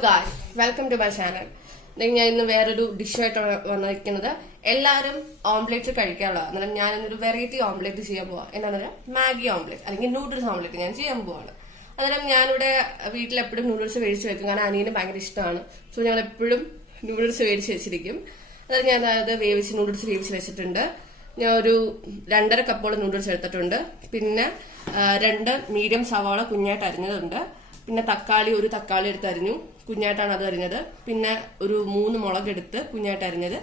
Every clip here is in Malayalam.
guys, welcome to my channel. ഞാൻ ഇന്ന് വേറൊരു ഡിഷായിട്ടാണ് വന്നിരിക്കുന്നത്. എല്ലാവരും ഓംലെറ്റ് കഴിക്കാറുള്ളതാണ്. അന്നേരം ഞാനൊരു വെറൈറ്റി ഓംലെറ്റ് ചെയ്യാൻ പോവാം. എന്താണെന്ന് മാഗി ഓംലെറ്റ് അല്ലെങ്കിൽ നൂഡിൽസ് ഓംലെറ്റ് ഞാൻ ചെയ്യാൻ പോവാണ്. അന്നേരം ഞാനിവിടെ വീട്ടിൽ എപ്പോഴും നൂഡിൽസ് മേടിച്ച് വെക്കും. കാരണം അനിയന് ഭയങ്കര ഇഷ്ടമാണ്. സോ ഞങ്ങൾ എപ്പോഴും നൂഡിൽസ് മേടിച്ച് വെച്ചിരിക്കും. അതായത് ഞാൻ നൂഡിൽസ് വേവിച്ച് വെച്ചിട്ടുണ്ട്. ഞാൻ ഒരു 2.5 കപ്പോളം നൂഡിൽസ് എടുത്തിട്ടുണ്ട്. പിന്നെ 2 മീഡിയം സവാള കുഞ്ഞായിട്ട് അരിഞ്ഞതുണ്ട്. പിന്നെ ഒരു തക്കാളി എടുത്ത് അരിഞ്ഞു, കുഞ്ഞായിട്ടാണ് അത് അരിഞ്ഞത്. പിന്നെ ഒരു 3 മുളക് എടുത്ത് കുഞ്ഞായിട്ട് അരിഞ്ഞത്.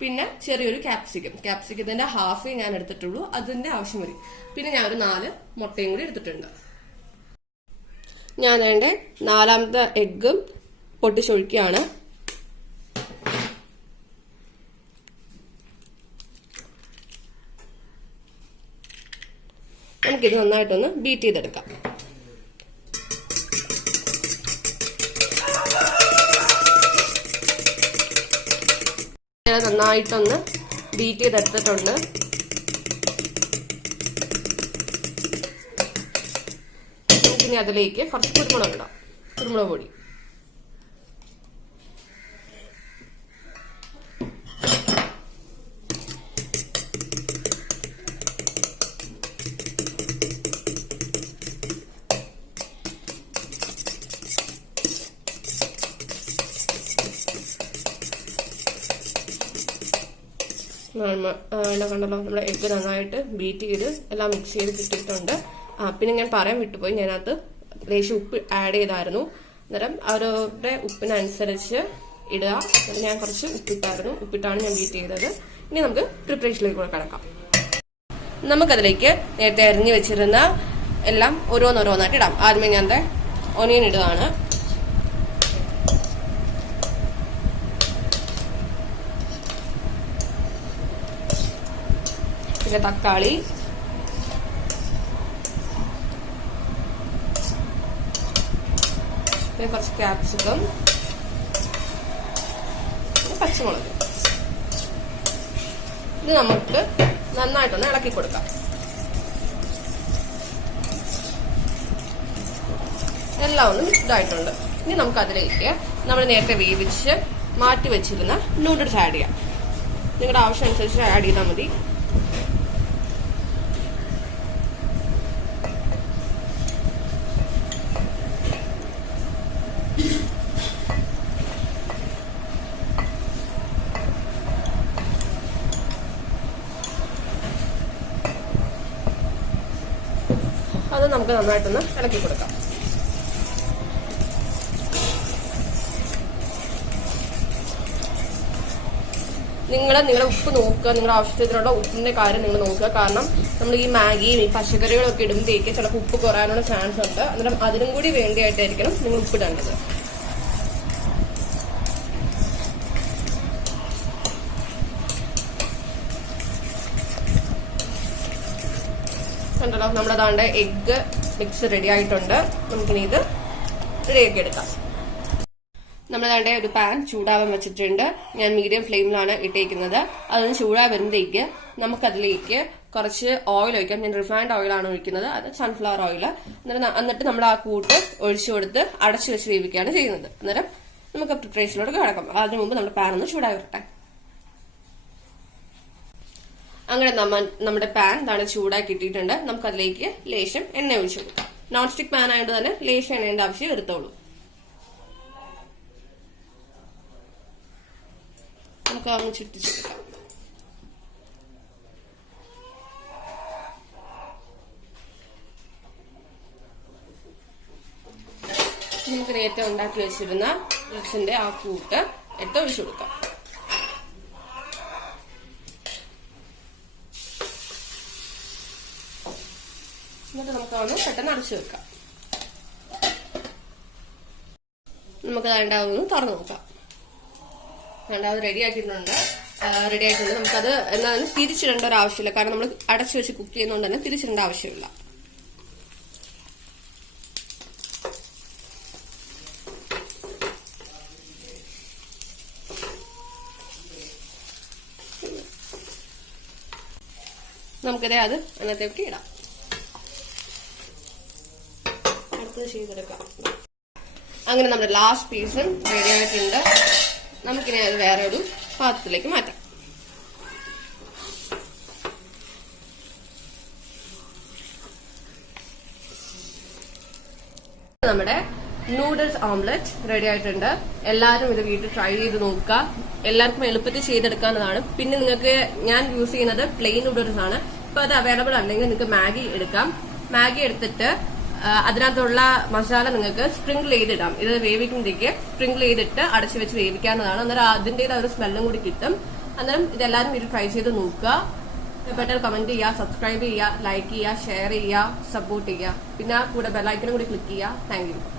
പിന്നെ ചെറിയൊരു ക്യാപ്സിക്കത്തിന്റെ ഹാഫേ ഞാൻ എടുത്തിട്ടുള്ളൂ, അതിന്റെ ആവശ്യം വരും. പിന്നെ ഞാൻ ഒരു 4 മുട്ടയും കൂടി എടുത്തിട്ടുണ്ട്. ഞാൻ അതിന്റെ 4ാമത്തെ എഗ്ഗും പൊട്ടിച്ചൊഴിക്കുകയാണ്. നമുക്കിത് നന്നായിട്ടൊന്ന് ബീറ്റ് ചെയ്തെടുക്കാം. നന്നായിട്ടൊന്ന് ബീറ്റ് ചെയ്തെടുത്തിട്ടുണ്ട്. നമുക്കിനി അതിലേക്ക് കുറച്ച് കുരുമുളക് ഇടാം. കുരുമുളക് പൊടി, കണ്ടല്ലോ നമ്മുടെ എഗ്ഗ് നന്നായിട്ട് ബീറ്റ് ചെയ്ത് എല്ലാം മിക്സ് ചെയ്ത് കിട്ടിയിട്ടുണ്ട്. പിന്നെ ഞാൻ പറയാൻ വിട്ടുപോയി, ഞാനകത്ത് ലേശം ഉപ്പ് ആഡ് ചെയ്തായിരുന്നു. അന്നേരം അവരുടെ ഉപ്പിനനുസരിച്ച് ഇടുക. ഞാൻ കുറച്ച് ഉപ്പിട്ടാണ് ഞാൻ ബീറ്റ് ചെയ്തത്. ഇനി നമുക്ക് പ്രിപ്പറേഷനിലേക്ക് കൂടെ കിടക്കാം. നമുക്കതിലേക്ക് നേരത്തെ അരിഞ്ഞു വെച്ചിരുന്ന എല്ലാം ഓരോന്നോരോന്നായിട്ട് ഇടാം. ആദ്യമേ ഞാൻ ഒനിയൻ ഇടുകയാണ്. പിന്നെ തക്കാളി, പിന്നെ കുറച്ച് ക്യാപ്സിക്കം, പച്ചമുളക്. ഇത് നമുക്ക് നന്നായിട്ടൊന്ന് ഇളക്കി കൊടുക്കാം. എല്ലാം ഒന്ന് മിക്സ്ഡ് ആയിട്ടുണ്ട്. ഇനി നമുക്ക് അതിലേക്ക് നമ്മൾ നേരത്തെ വേവിച്ച് മാറ്റി വെച്ചിരുന്ന നൂഡിൽസ് ആഡ് ചെയ്യാം. നിങ്ങളുടെ ആവശ്യം അനുസരിച്ച് ആഡ് ചെയ്താൽ മതി. അത് നമുക്ക് നന്നായിട്ടൊന്ന് ഇളക്കി കൊടുക്കാം. നിങ്ങളുടെ ഉപ്പ് നോക്കുക. നിങ്ങളുടെ ആവശ്യത്തിനുള്ള ഉപ്പിന്റെ കാര്യം നിങ്ങൾ നോക്കുക. കാരണം നമ്മൾ ഈ മാഗിയും ഈ പച്ചക്കറികളൊക്കെ ഇടുമ്പോഴേക്ക് ചിലപ്പോൾ ഉപ്പ് കുറയാനുള്ള ചാൻസ് ഉണ്ട്. അന്നേരം അതിനും കൂടി വേണ്ടിയായിട്ടായിരിക്കണം നിങ്ങൾ ഉപ്പിടേണ്ടത്. കണ്ടല്ലോ, നമ്മുടെ എഗ്ഗ് മിക്സ് റെഡി ആയിട്ടുണ്ട്. നമുക്കിനി ഇത് റെഡിയാക്കി എടുക്കാം. നമ്മുടെ ഒരു പാൻ ചൂടാവാൻ വെച്ചിട്ടുണ്ട്. ഞാൻ മീഡിയം ഫ്ലെയിമിലാണ് ഇട്ടേക്കുന്നത്. അതൊന്ന് ചൂടായി വരുമ്പോഴേക്ക് നമുക്കതിലേക്ക് കുറച്ച് ഓയിൽ ഒഴിക്കാം. ഞാൻ റിഫൈൻഡ് ഓയിലാണ് ഒഴിക്കുന്നത്, അത് സൺഫ്ലവർ ഓയിൽ. എന്നിട്ട് നമ്മൾ ആ കൂട്ട് ഒഴിച്ചു കൊടുത്ത് അടച്ചു വെച്ച് വേവിക്കുകയാണ് ചെയ്യുന്നത്. അന്നേരം നമുക്ക് പ്രിപ്പറേഷനിലോട്ട് കിടക്കാം. അതിനു മുമ്പ് നമ്മുടെ പാൻ ഒന്ന് ചൂടായി വരട്ടെ. അങ്ങനെ നമ്മുടെ പാൻ ചൂടാക്കി ഇട്ടിട്ടുണ്ട്. നമുക്കതിലേക്ക് ലേശം എണ്ണ ഒഴിച്ചു കൊടുക്കാം. നോൺ സ്റ്റിക് പാൻ ആയതുകൊണ്ട് തന്നെ ലേശം എണ്ണേന്റെ ആവശ്യം വരുത്തോളൂ. നമുക്ക് അതൊന്ന് ചുറ്റിച്ചെടുക്കാം. നമുക്ക് നേരത്തെ ഉണ്ടാക്കി വെച്ചിരുന്ന ഡ്രസ്സിന്റെ ആ കൂട്ട് എടുത്ത് ഒഴിച്ചു കൊടുക്കാം. എന്നിട്ട് നമുക്കതൊന്ന് പെട്ടെന്ന് അടച്ചു വെക്കാം. നമുക്ക് രണ്ടാമതൊന്ന് തുറന്നു നോക്കാം. രണ്ടാമത് റെഡി ആയിട്ടുണ്ട്. നമുക്കത് എന്നാലും തിരിച്ചിടേണ്ട ഒരു ആവശ്യമില്ല. കാരണം നമ്മൾ അടച്ചു വെച്ച് കുക്ക് ചെയ്യുന്നതുകൊണ്ട് തന്നെ തിരിച്ചിടേണ്ട ആവശ്യമില്ല. നമുക്കത് അതിനകത്തേക്ക് ഇടാം. അടുത്തത് ചെയ്തെടുക്കാം. അങ്ങനെ നമ്മുടെ ലാസ്റ്റ് പീസും റെഡി ആയിട്ടുണ്ട്. നമുക്കിനി അത് വേറെ ഒരു പാത്രത്തിലേക്ക് മാറ്റാം. നമ്മുടെ നൂഡിൽസ് ഓംലെറ്റ് റെഡി ആയിട്ടുണ്ട്. എല്ലാവരും ഇത് വീട്ടിൽ ട്രൈ ചെയ്ത് നോക്കുക. എല്ലാവർക്കും എളുപ്പത്തിൽ ചെയ്തെടുക്കാവുന്നതാണ്. പിന്നെ നിങ്ങൾക്ക് ഞാൻ യൂസ് ചെയ്യുന്നത് പ്ലെയിൻ നൂഡിൽസ് ആണ്. ഇപ്പൊ അത് അവൈലബിൾ അല്ലെങ്കിൽ നിങ്ങൾക്ക് മാഗി എടുക്കാം. മാഗി എടുത്തിട്ട് അതിനകത്തുള്ള മസാല നിങ്ങൾക്ക് സ്പ്രിങ്കിൾ ചെയ്തിടാം. ഇത് വേവിക്കുമ്പോഴേക്ക് സ്പ്രിങ്കിൾ ചെയ്തിട്ട് അടച്ചു വെച്ച് വേവിക്കാവുന്നതാണ്. അന്നേരം അതിൻ്റെതായ ഒരു സ്മെല്ലും കൂടി കിട്ടും. അന്നേരം ഇതെല്ലാവരും ഇത് ട്രൈ ചെയ്ത് നോക്കുക. ഇഷ്ടപ്പെട്ടാൽ കമന്റ് ചെയ്യുക, സബ്സ്ക്രൈബ് ചെയ്യുക, ലൈക്ക് ചെയ്യുക, ഷെയർ ചെയ്യുക, സപ്പോർട്ട് ചെയ്യുക. പിന്നെ കൂടെ ബെല്ലൈക്കനും കൂടി ക്ലിക്ക് ചെയ്യുക. Thank you.